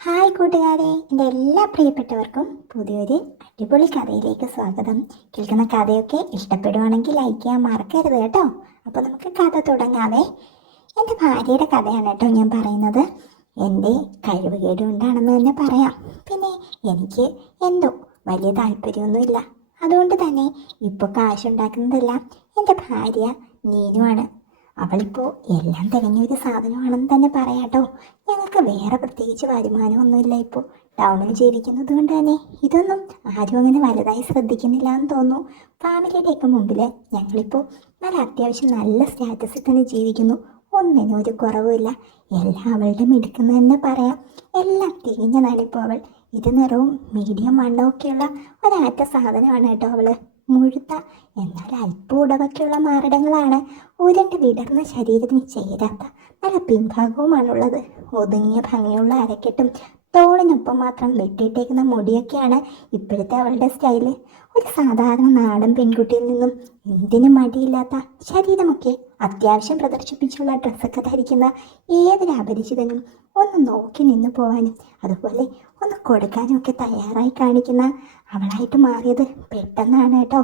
Hi കൂട്ടുകാരെ, എൻ്റെ എല്ലാ പ്രിയപ്പെട്ടവർക്കും പുതിയൊരു അടിപൊളി കഥയിലേക്ക് സ്വാഗതം. കേൾക്കുന്ന കഥയൊക്കെ ഇഷ്ടപ്പെടുവാണെങ്കിൽ ലൈക്ക് ചെയ്യാൻ മറക്കരുത് കേട്ടോ. അപ്പോൾ നമുക്ക് കഥ തുടങ്ങാവേ. എൻ്റെ ഭാര്യയുടെ കഥയാണ് കേട്ടോ ഞാൻ പറയുന്നത്. എൻ്റെ കഴിവുകേട് കൊണ്ടാണെന്ന് തന്നെ പറയാം. പിന്നെ എനിക്ക് എന്തോ വലിയ താല്പര്യമൊന്നുമില്ല. അതുകൊണ്ട് തന്നെ ഇപ്പോൾ കാശുണ്ടാക്കുന്നതെല്ലാം എൻ്റെ ഭാര്യ നീനുവാണ്. അവളിപ്പോൾ എല്ലാം തികഞ്ഞൊരു സാധനമാണെന്ന് തന്നെ പറയാട്ടോ. ഞങ്ങൾക്ക് വേറെ പ്രത്യേകിച്ച് വരുമാനമൊന്നുമില്ല. ഇപ്പോൾ ടൗണിൽ ജീവിക്കുന്നത് കൊണ്ട് തന്നെ ഇതൊന്നും ആരും അങ്ങനെ വലുതായി ശ്രദ്ധിക്കുന്നില്ല എന്ന് തോന്നുന്നു. ഫാമിലിയുടെയൊക്കെ മുമ്പിൽ ഞങ്ങളിപ്പോൾ അത്യാവശ്യം നല്ല സ്റ്റാറ്റസിൽ തന്നെ ജീവിക്കുന്നു. ഒന്നിനും ഒരു കുറവുമില്ല. എല്ലാം അവളുടെ മിടുക്കെന്ന് തന്നെ പറയാം. എല്ലാം തികഞ്ഞതാണ് ഇപ്പോൾ അവൾ. ഇത് നിറവും മീഡിയം വണ്ണമൊക്കെയുള്ള ഒരാറ്റ സാധനമാണ് കേട്ടോ അവൾ. മുഴുത്ത എന്നാൽ അല്പം ഉടവൊക്കെയുള്ള മാറിടങ്ങളാണ്. ഉരുണ്ട് വിടർന്ന ശരീരത്തിന് ചേരാത്ത നല്ല പിൻഭാഗവുമാണുള്ളത്. ഒതുങ്ങിയ ഭംഗിയുള്ള അരക്കെട്ടും തോളിനൊപ്പം മാത്രം വെട്ടിയിട്ടേക്കുന്ന മുടിയൊക്കെയാണ് ഇപ്പോഴത്തെ അവളുടെ സ്റ്റൈല്. ഒരു സാധാരണ നാടൻ പെൺകുട്ടിയിൽ നിന്നും എന്തിനും മടിയില്ലാത്ത ശരീരമൊക്കെ അത്യാവശ്യം പ്രദർശിപ്പിച്ചുള്ള ഡ്രസ്സൊക്കെ ധരിക്കുന്ന ഏതൊരു അപരിചിതനും ഒന്ന് നോക്കി നിന്ന് പോവാനും അതുപോലെ ഒന്ന് കൊടുക്കാനും ഒക്കെ തയ്യാറായി കാണിക്കുന്ന അവളായിട്ട് മാറിയത് പെട്ടെന്നാണ് കേട്ടോ.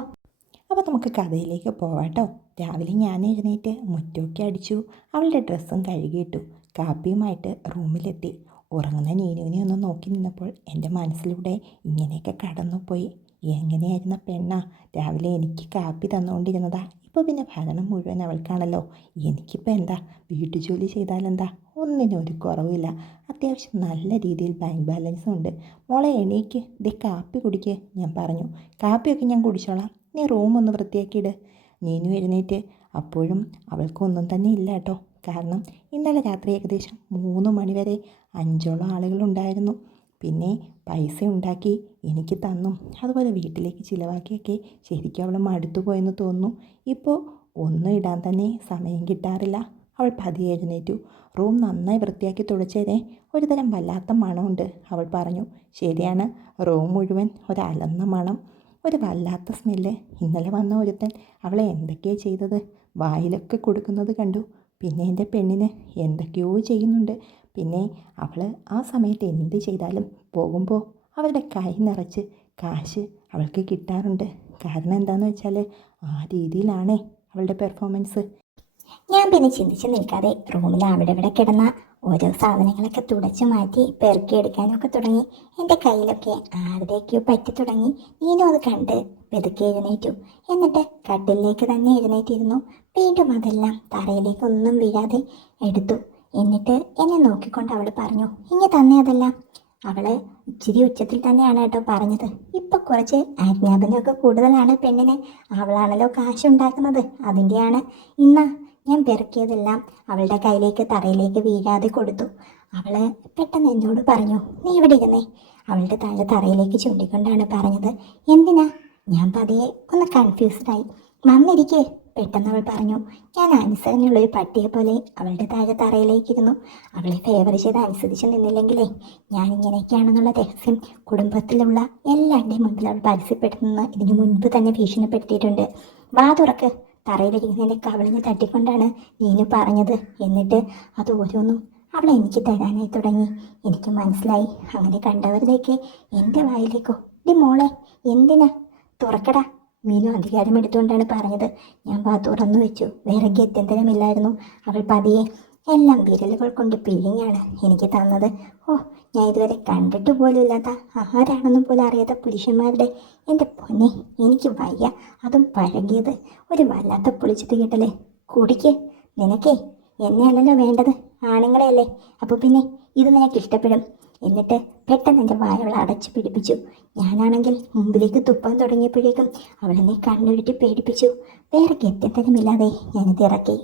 അപ്പോൾ നമുക്ക് കഥയിലേക്ക് പോവാട്ടോ. രാവിലെ ഞാൻ എഴുന്നേറ്റ് മുറ്റമൊക്കെ അടിച്ചു, അവളുടെ ഡ്രസ്സും കഴുകിയിട്ടു, കാപ്പിയുമായിട്ട് റൂമിലെത്തി. ഉറങ്ങുന്ന നീനുവിനെ ഒന്ന് നോക്കി നിന്നപ്പോൾ എൻ്റെ മനസ്സിലൂടെ ഇങ്ങനെയൊക്കെ കടന്നുപോയി. എങ്ങനെയായിരുന്ന പെണ്ണാ, രാവിലെ എനിക്ക് കാപ്പി തന്നുകൊണ്ടിരുന്നതാ. ഇപ്പോൾ പിന്നെ ഭരണം മുഴുവൻ അവൾക്കാണല്ലോ. എനിക്കിപ്പോൾ എന്താ, വീട്ടുജോലി ചെയ്താലെന്താ, ഒന്നിനും ഒരു കുറവില്ല. അത്യാവശ്യം നല്ല രീതിയിൽ ബാങ്ക് ബാലൻസും ഉണ്ട്. മോളെ എണീക്ക്, ദേ കാപ്പി കുടിക്ക് ഞാൻ പറഞ്ഞു. കാപ്പിയൊക്കെ ഞാൻ കുടിച്ചോളാം, നീ റൂമൊന്ന് വൃത്തിയാക്കിയിട്. നീനു എഴുന്നേറ്റ്. അപ്പോഴും അവൾക്കൊന്നും തന്നെ ഇല്ല കേട്ടോ. കാരണം ഇന്നലെ രാത്രി ഏകദേശം 3 മണി വരെ 5ഓളം ആളുകളുണ്ടായിരുന്നു. പിന്നെ പൈസ ഉണ്ടാക്കി എനിക്ക് തന്നും അതുപോലെ വീട്ടിലേക്ക് ചിലവാക്കിയൊക്കെ ശരിക്കും അവൾ മടുത്തു പോയെന്ന് തോന്നുന്നു. ഇപ്പോൾ ഒന്നും ഇടാൻ തന്നെ സമയം കിട്ടാറില്ല. അവൾ പതിയെ എഴുന്നേറ്റു. റൂം നന്നായി വൃത്തിയാക്കി തുടച്ചതേ, ഒരുതരം വല്ലാത്ത മണമുണ്ട്. അവൾ പറഞ്ഞു. ശരിയാണ്, റൂം മുഴുവൻ ഒരലന്ന മണം, ഒരു വല്ലാത്ത സ്മെല്ല്. ഇന്നലെ വന്ന ഒരുത്തൻ അവളെ എന്തൊക്കെയാണ് ചെയ്തത്, വായിലൊക്കെ കൊടുക്കുന്നത് കണ്ടു. പിന്നെ എൻ്റെ പെണ്ണിന് എന്തൊക്കെയോ ചെയ്യുന്നുണ്ട്. പിന്നെ അവൾ ആ സമയത്ത് എന്ത് ചെയ്താലും പോകുമ്പോൾ അവരുടെ കൈ നിറച്ച് കാശ് അവൾക്ക് കിട്ടാറുണ്ട്. കാരണം എന്താണെന്ന് വെച്ചാൽ ആ രീതിയിലാണേ അവളുടെ പെർഫോമൻസ്. ഞാൻ പിന്നെ ചിന്തിച്ച് നിൽക്കാതെ റൂമിൽ അവിടെ ഇവിടെ കിടന്ന ഓരോ സാധനങ്ങളൊക്കെ തുടച്ച് മാറ്റി പെറുക്കിയെടുക്കാനൊക്കെ തുടങ്ങി. എൻ്റെ കയ്യിലൊക്കെ ആരുടെയൊക്കെയോ പറ്റി തുടങ്ങി. നീനും അത് കണ്ട് വെതുക്കെ എഴുന്നേറ്റു. എന്നിട്ട് കട്ടിലേക്ക് തന്നെ എഴുന്നേറ്റിരുന്നു. വീണ്ടും അതെല്ലാം തറയിലേക്കൊന്നും വീഴാതെ എടുത്തു. എന്നിട്ട് എന്നെ നോക്കിക്കൊണ്ട് അവൾ പറഞ്ഞു, ഇങ്ങനെ തന്നെ അതെല്ലാം. അവൾ ഇച്ചിരി ഉച്ചത്തിൽ തന്നെയാണ് കേട്ടോ പറഞ്ഞത്. ഇപ്പം കുറച്ച് ആജ്ഞാപനമൊക്കെ കൂടുതലാണ് പെണ്ണിന്. അവളാണല്ലോ കാശുണ്ടാക്കുന്നത്, അതിൻ്റെയാണ്. ഇന്നാ ഞാൻ പെറുക്കിയതെല്ലാം അവളുടെ കയ്യിലേക്ക് തറയിലേക്ക് വീഴാതെ കൊടുത്തു. അവൾ പെട്ടെന്ന് എന്നോട് പറഞ്ഞു, നീ ഇവിടെ ഇരുന്നേ. അവളുടെ താഴെ തറയിലേക്ക് ചൂണ്ടിക്കൊണ്ടാണ് പറഞ്ഞത്. എന്തിനാ? ഞാൻ പതിയെ ഒന്ന് കൺഫ്യൂസ്ഡായി. വന്നിരിക്കേ, പെട്ടെന്ന് അവൾ പറഞ്ഞു. ഞാൻ അനുസരണയുള്ളൊരു പട്ടിയെ പോലെ അവളുടെ താഴെ തറയിലേക്കിരുന്നു. അവളെ ഫേവർ ചെയ്ത് അനുസരിച്ച് നിന്നില്ലെങ്കിലേ ഞാൻ ഇങ്ങനെയൊക്കെയാണെന്നുള്ള രഹസ്യം കുടുംബത്തിലുള്ള എല്ലാവരുടെയും മുൻപിൽ അവൾ പരസ്യപ്പെടുത്തുന്ന ഇതിനു മുൻപ് തന്നെ ഭീഷണിപ്പെടുത്തിയിട്ടുണ്ട്. വാ തുറക്ക്. തറയിലിരിക്കുന്നതിൻ്റെ കവളിന് തട്ടിക്കൊണ്ടാണ് നീനു പറഞ്ഞത്. എന്നിട്ട് അത് ഓരോന്നും അവൾ എനിക്ക് തരാനായി തുടങ്ങി. എനിക്ക് മനസ്സിലായി, അങ്ങനെ കണ്ടവരിലേക്ക് എൻ്റെ വായിലേക്കോ. ഡി മോളെ, എന്തിനാ? തുറക്കടാ. മീനു അധികാരം എടുത്തുകൊണ്ടാണ് പറഞ്ഞത്. ഞാൻ തുറന്നു വെച്ചു. വേറെ ഗത്യന്തരമില്ലായിരുന്നു. അവൾ പതിയെ എല്ലാം വിരലുകൾ കൊണ്ട് പിഴിഞ്ഞാണ് എനിക്ക് തന്നത്. ഓ, ഞാൻ ഇതുവരെ കണ്ടിട്ട് പോലും ഇല്ലാത്ത, ആരാണെന്നും പോലും അറിയാത്ത പുരുഷന്മാരുടെ, എൻ്റെ പൊന്നെ എനിക്ക് വയ്യ. അതും പഴകിയത്, ഒരു വല്ലാത്ത പുളിച്ചത് കിട്ടലേ. കുടിക്ക്. നിനക്കേ എന്നെയല്ലല്ലോ വേണ്ടത്, ആണുങ്ങളെയല്ലേ. അപ്പോൾ പിന്നെ ഇത് നിനക്ക് ഇഷ്ടപ്പെടും. എന്നിട്ട് പെട്ടെന്ന് എൻ്റെ വായവൾ അടച്ചു പിടിപ്പിച്ചു. ഞാനാണെങ്കിൽ മുമ്പിലേക്ക് തുപ്പാൻ തുടങ്ങിയപ്പോഴേക്കും അവളെന്നെ കണ്ണുരുട്ടി പേടിപ്പിച്ചു. വേറെ ഗത്യന്തരമില്ലാതെ ഞാനിത് ഇറക്കി.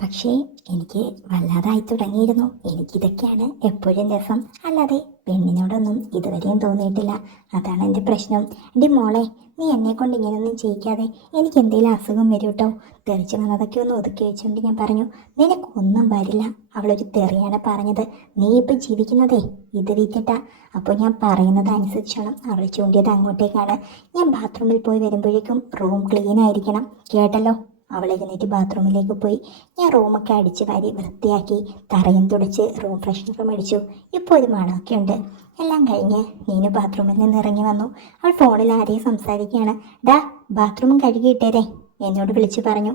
പക്ഷേ എനിക്ക് വല്ലാതായി തുടങ്ങിയിരുന്നു. എനിക്കിതൊക്കെയാണ് എപ്പോഴും രസം, അല്ലാതെ പെണ്ണിനോടൊന്നും ഇതുവരെയും തോന്നിയിട്ടില്ല. അതാണ് എൻ്റെ പ്രശ്നം. എൻ്റെ മോളെ, നീ എന്നെ കൊണ്ട് ഇങ്ങനെയൊന്നും ചെയ്യിക്കാതെ. എനിക്ക് എന്തെങ്കിലും അസുഖം വരും കേട്ടോ. തെറിച്ച് വന്നതൊക്കെ ഒന്ന് ഒതുക്കി വെച്ചുകൊണ്ട് ഞാൻ പറഞ്ഞു, നിനക്കൊന്നും വരില്ല. അവളൊരു തെറിയാണ് പറഞ്ഞത്. നീ ഇപ്പം ജീവിക്കുന്നതേ ഇത് വിറ്റിട്ടാ. അപ്പോൾ ഞാൻ പറയുന്നത് അനുസരിച്ചോണം. അവൾ ചൂണ്ടിയത് അങ്ങോട്ടേക്കാണ്. ഞാൻ ബാത്റൂമിൽ പോയി വരുമ്പോഴേക്കും റൂം ക്ലീൻ ആയിരിക്കണം, കേട്ടല്ലോ. അവൾ എഴുന്നേറ്റ് ബാത്റൂമിലേക്ക് പോയി. ഞാൻ റൂമൊക്കെ അടിച്ച് വാരി വൃത്തിയാക്കി തറയും തുടച്ച് റൂം ഫ്രഷ്നറും അടിച്ചു. ഇപ്പോൾ ഒരു മണമൊക്കെ ഉണ്ട്. എല്ലാം കഴിഞ്ഞ് നീനു ബാത്റൂമിൽ നിന്ന് ഇറങ്ങി വന്നു. അവൾ ഫോണിൽ ആരെയും സംസാരിക്കുകയാണ്. ഡാ, ബാത്റൂം കഴുകിയിട്ടേരെ എന്നോട് വിളിച്ചു പറഞ്ഞു.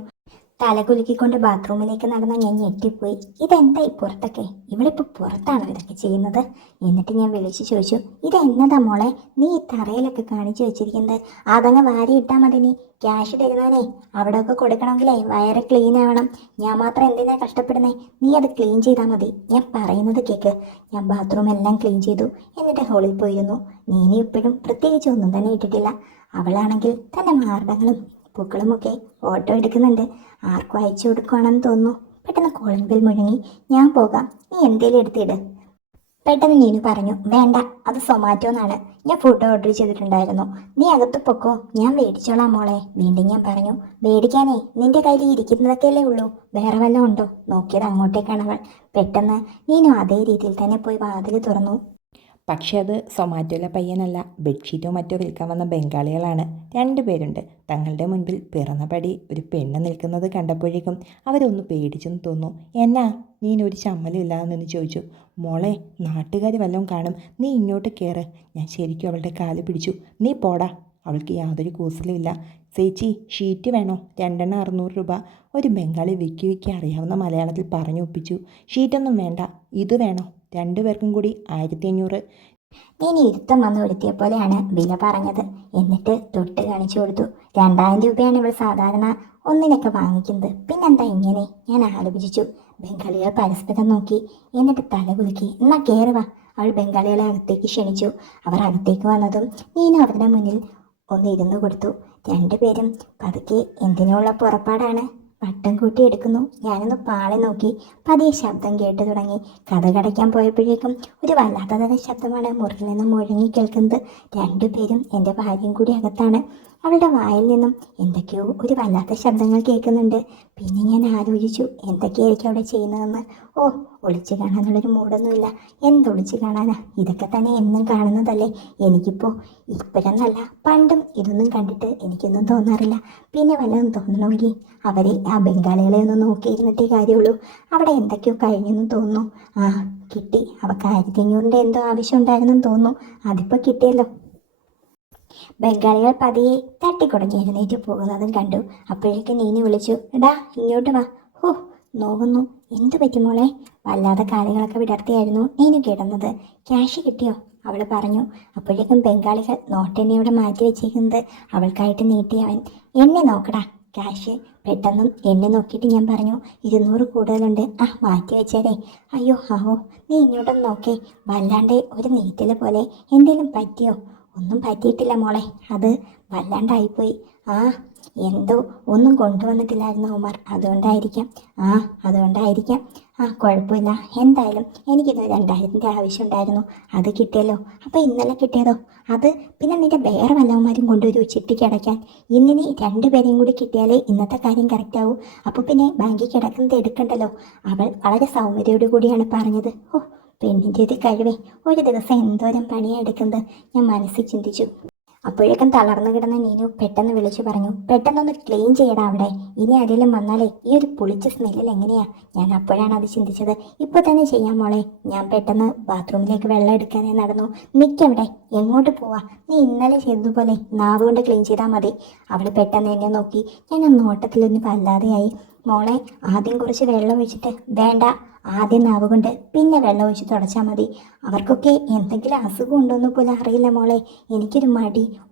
തലകുലുക്കിക്കൊണ്ട് ബാത്റൂമിലേക്ക് നടന്ന ഞാൻ ഞെട്ടിപ്പോയി. ഇതെന്തായി പുറത്തൊക്കെ? ഇവളിപ്പോൾ പുറത്താണോ ഇതൊക്കെ ചെയ്യുന്നത്? എന്നിട്ട് ഞാൻ വിളിച്ചു ചോദിച്ചു, ഇതെന്നതാ മോളെ നീ ഈ തറയിലൊക്കെ കാണിച്ചു വെച്ചിരിക്കുന്നത്? അതങ്ങ് വാരി ഇട്ടാൽ മതി. നീ ക്യാഷ് തരുന്നവനെ അവിടെയൊക്കെ കൊടുക്കണമെങ്കിലേ വയറ് ക്ലീൻ ആവണം. ഞാൻ മാത്രം എന്തിനാ കഷ്ടപ്പെടുന്നേ? നീ അത് ക്ലീൻ ചെയ്താൽ മതി. ഞാൻ പറയുന്നത് കേൾക്ക്. ഞാൻ ബാത്റൂം എല്ലാം ക്ലീൻ ചെയ്തു. എന്നിട്ട് ഹോളിൽ പോയിരുന്നു. നീനി ഇപ്പോഴും പ്രത്യേകിച്ച് ഒന്നും തന്നെ ഇട്ടിട്ടില്ല. അവളാണെങ്കിൽ തൻ്റെ മാർദ്ദങ്ങളും പൂക്കളുമൊക്കെ ഫോട്ടോ എടുക്കുന്നുണ്ട്. ആർക്കും അയച്ചു കൊടുക്കുകയാണെന്ന് തോന്നുന്നു. പെട്ടെന്ന് കോളിംഗ് ബെൽ മുഴങ്ങി. ഞാൻ പോകാം, നീ എന്തേലും എടുത്തിട്. പെട്ടെന്ന് നീനു പറഞ്ഞു, വേണ്ട, അത് സൊമാറ്റോന്നാണ്. ഞാൻ ഫുഡ് ഓർഡർ ചെയ്തിട്ടുണ്ടായിരുന്നു. നീ അകത്ത് പൊക്കോ, ഞാൻ മേടിച്ചോളാം മോളെ. വീണ്ടും ഞാൻ പറഞ്ഞു, മേടിക്കാനേ നിന്റെ കയ്യിൽ ഇരിക്കുന്നതൊക്കെയല്ലേ ഉള്ളൂ, വേറെ വല്ലതും ഉണ്ടോ? നോക്കിയത് അങ്ങോട്ടേക്കാണ് അവൾ. പെട്ടെന്ന് നീനു അതേ രീതിയിൽ തന്നെ പോയി വാതിൽ തുറന്നു. പക്ഷേ അത് സൊമാറ്റോയിലെ പയ്യനല്ല, ബെഡ്ഷീറ്റോ മറ്റോ വിൽക്കാൻ വന്ന ബംഗാളികളാണ്. 2 പേരുണ്ട്. തങ്ങളുടെ മുൻപിൽ പിറന്നപടി ഒരു പെണ്ണ് നിൽക്കുന്നത് കണ്ടപ്പോഴേക്കും അവരൊന്ന് പേടിച്ചെന്ന് തോന്നുന്നു. എന്നാ നീനൊരു ചമ്മലും ഇല്ലാതെന്ന് ചോദിച്ചു. മോളെ, നാട്ടുകാർ വല്ലതും കാണും, നീ ഇങ്ങോട്ട് കയറ്. ഞാൻ ശരിക്കും അവളുടെ കാല് പിടിച്ചു. നീ പോടാ. അവൾക്ക് യാതൊരു കൂസലുമില്ല. ചേച്ചി, ഷീറ്റ് വേണോ? 2 600 രൂപ. ഒരു ബംഗാളി വിക്കി അറിയാവുന്ന മലയാളത്തിൽ പറഞ്ഞു ഒപ്പിച്ചു. ഷീറ്റൊന്നും വേണ്ട, ഇത് വേണോ? 2 പേർക്കും കൂടി 1500. നീ ഇരുത്തം വന്ന് വരുത്തിയ പോലെയാണ് വില പറഞ്ഞത്. എന്നിട്ട് തൊട്ട് കാണിച്ചു കൊടുത്തു. 2000 രൂപയാണ് ഇവൾ സാധാരണ ഒന്നിനൊക്കെ വാങ്ങിക്കുന്നത്. പിന്നെന്താ ഇങ്ങനെ? ഞാൻ ആലോചിച്ചു. ബംഗാളികൾ പരസ്പരം നോക്കി. എന്നിട്ട് തല കുലുക്കി. എന്നാ കയറുക. അവൾ ബംഗാളികളെ അകത്തേക്ക് ക്ഷണിച്ചു. അവർ അകത്തേക്ക് വന്നതും നീനു അവരുടെ മുന്നിൽ ഒന്ന് ഇരുന്നു കൊടുത്തു. 2 പേരും പതുക്കെ എന്തിനുള്ള പുറപ്പാടാണ്. വട്ടം കൂട്ടി എടുക്കുന്നു. ഞാനൊന്ന് പാളി നോക്കി. പതിയെ ശബ്ദം കേട്ടു തുടങ്ങി. കഥ കടയ്ക്കാൻ പോയപ്പോഴേക്കും ഒരു വല്ലാത്ത തരം ശബ്ദമാണ് മുറിയിൽ നിന്ന് മുഴങ്ങി കേൾക്കുന്നത്. 2 പേരും എൻ്റെ ഭാര്യയും കൂടി അകത്താണ്. അവളുടെ വായിൽ നിന്നും എന്തൊക്കെയോ ഒരു വല്ലാത്ത ശബ്ദങ്ങൾ കേൾക്കുന്നുണ്ട്. പിന്നെ ഞാൻ ആലോചിച്ചു, എന്തൊക്കെയായിരിക്കും അവിടെ ചെയ്യുന്നതെന്ന്. ഓ, ഒളിച്ചു കാണാനുള്ളൊരു മൂടൊന്നുമില്ല. എന്തൊളിച്ചു കാണാനാ? ഇതൊക്കെ തന്നെ എന്നും കാണുന്നതല്ലേ. എനിക്കിപ്പോൾ ഇപ്പോഴെന്നല്ല, പണ്ടും ഇതൊന്നും കണ്ടിട്ട് എനിക്കൊന്നും തോന്നാറില്ല. പിന്നെ വല്ലതും തോന്നണമെങ്കിൽ അവരെ ആ ബംഗാളികളെ ഒന്ന് നോക്കിയിരുന്നിട്ടേ കാര്യമുള്ളൂ. അവിടെ എന്തൊക്കെയോ കഴിഞ്ഞെന്ന് തോന്നുന്നു. ആ, കിട്ടി. അവൾക്ക് 1500 എന്തോ ആവശ്യം ഉണ്ടായിരുന്നെന്ന് തോന്നുന്നു. അതിപ്പോൾ കിട്ടിയല്ലോ. ബംഗാളികൾ പതിയെ തട്ടിക്കുടഞ്ഞ് എഴുന്നേറ്റ് പോകുന്നതും കണ്ടു. അപ്പോഴേക്കും നീനു വിളിച്ചു, എടാ ഇങ്ങോട്ട് വാ. ഹോ, നോവുന്നു. എന്തു പറ്റി മോളെ? വല്ലാതെ കാലുകളൊക്കെ വിടർത്തിയായിരുന്നു നീനു കിടന്നത്. ക്യാഷ് കിട്ടിയോ? അവൾ പറഞ്ഞു. അപ്പോഴേക്കും ബംഗാളികൾ നോട്ടെണ്ണയോടെ മാറ്റി വെച്ചിരിക്കുന്നത് അവൾക്കായിട്ട് നീട്ടിയവൻ. എന്നെ നോക്കടാ, ക്യാഷ്. പെട്ടെന്നും എന്നെ നോക്കിയിട്ട് ഞാൻ പറഞ്ഞു, 200 കൂടുതലുണ്ട്. ആ, മാറ്റി വെച്ചേരേ. അയ്യോ, ആവോ, നീ ഇങ്ങോട്ടൊന്ന് നോക്കേ. വല്ലാണ്ടേ ഒരു നീറ്റൽ പോലെ. എന്തെങ്കിലും പറ്റിയോ? ഒന്നും പറ്റിയിട്ടില്ല മോളെ, അത് വല്ലാണ്ടായിപ്പോയി. ആ, എന്തോ ഒന്നും കൊണ്ടുവന്നിട്ടില്ലായിരുന്നു ഉമാർ, അതുകൊണ്ടായിരിക്കാം. അതുകൊണ്ടായിരിക്കാം. കുഴപ്പമില്ല. എന്തായാലും എനിക്കിത് 2000-ൻ്റെ ആവശ്യമുണ്ടായിരുന്നു. അത് കിട്ടിയല്ലോ. അപ്പോൾ ഇന്നലെ കിട്ടിയതോ? അത് പിന്നെ നിന്റെ വേറെ വല്ലവന്മാരും കൊണ്ടുവരൂ ചിട്ടിക്ക് അടയ്ക്കാൻ. ഇന്നിനി 2 പേരെയും കൂടി കിട്ടിയാലേ ഇന്നത്തെ കാര്യം കറക്റ്റ് ആവൂ. അപ്പോൾ പിന്നെ ബാങ്കിൽ കിടക്കുന്നത് എടുക്കണ്ടല്ലോ. അവൾ വളരെ സൗമ്യതയോടു കൂടിയാണ് പറഞ്ഞത്. ഓ, പെണ്ണിൻ്റെ ഒരു കഴിവേ. ഒരു ദിവസം എന്തോരം പണിയാണ് എടുക്കുന്നത് ഞാൻ മനസ്സിൽ ചിന്തിച്ചു. അപ്പോഴേക്കും തളർന്നു കിടന്ന നീനു പെട്ടെന്ന് വിളിച്ചു പറഞ്ഞു, പെട്ടെന്നൊന്ന് ക്ലീൻ ചെയ്യടാ അവിടെ. ഇനി ആരെങ്കിലും വന്നാലേ ഈ ഒരു പുളിച്ച സ്മെല്ലിൽ എങ്ങനെയാ? ഞാൻ അപ്പോഴാണ് അത് ചിന്തിച്ചത്. ഇപ്പോൾ തന്നെ ചെയ്യാം മോളെ. ഞാൻ പെട്ടെന്ന് ബാത്റൂമിലേക്ക് വെള്ളം എടുക്കാനായി നടന്നു. നിൽക്കവിടെ, എങ്ങോട്ട് പോവാ? നീ ഇന്നലെ ചെയ്തതുപോലെ നാവ് കൊണ്ട് ക്ലീൻ ചെയ്താൽ മതി. അവൾ പെട്ടെന്ന് എന്നെ നോക്കി. ഞാൻ ആ നോട്ടത്തിലൊന്ന് വല്ലാതെയായി. മോളെ, ആദ്യം കുറച്ച് വെള്ളം ഒഴിച്ചിട്ട്. വേണ്ട, ആദ്യം നാവ് കൊണ്ട് പിന്നെ വെള്ളം ഒഴിച്ച് തുടച്ചാൽ മതി. അവർക്കൊക്കെ എന്തെങ്കിലും അസുഖം ഉണ്ടോയെന്ന് പോലും അറിയില്ല മോളെ. എനിക്കൊരു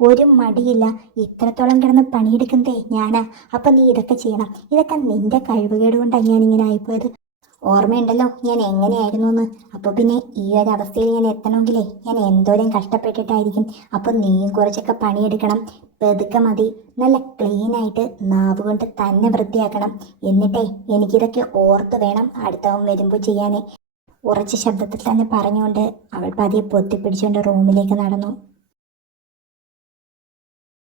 ഒരു മടിയില്ല. ഇത്രത്തോളം കിടന്ന് പണിയെടുക്കുന്നതേ ഞാനാ. അപ്പം നീ ഇതൊക്കെ ചെയ്യണം. ഇതൊക്കെ നിന്റെ കഴിവുകേട് കൊണ്ടാണ് ഞാനിങ്ങനെ ആയിപ്പോയത്. ഓർമ്മയുണ്ടല്ലോ ഞാൻ എങ്ങനെയായിരുന്നു എന്ന്. അപ്പോൾ പിന്നെ ഈ ഒരു അവസ്ഥയിൽ ഞാൻ എത്തണമെങ്കിലേ ഞാൻ എന്തോരം കഷ്ടപ്പെട്ടിട്ടായിരിക്കും. അപ്പോൾ നീയും കുറച്ചൊക്കെ പണിയെടുക്കണം. പെതുക്കെ മതി. നല്ല ക്ലീനായിട്ട് നാവ് കൊണ്ട് തന്നെ വൃത്തിയാക്കണം. എന്നിട്ടേ എനിക്കിതൊക്കെ ഓർത്ത് വേണം അടുത്തവൻ വരുമ്പോൾ ചെയ്യാനേ. ഉറച്ച ശബ്ദത്തിൽ തന്നെ പറഞ്ഞുകൊണ്ട് അവൾ പതിയെ പൊത്തിപ്പിടിച്ചുകൊണ്ട് റൂമിലേക്ക് നടന്നു.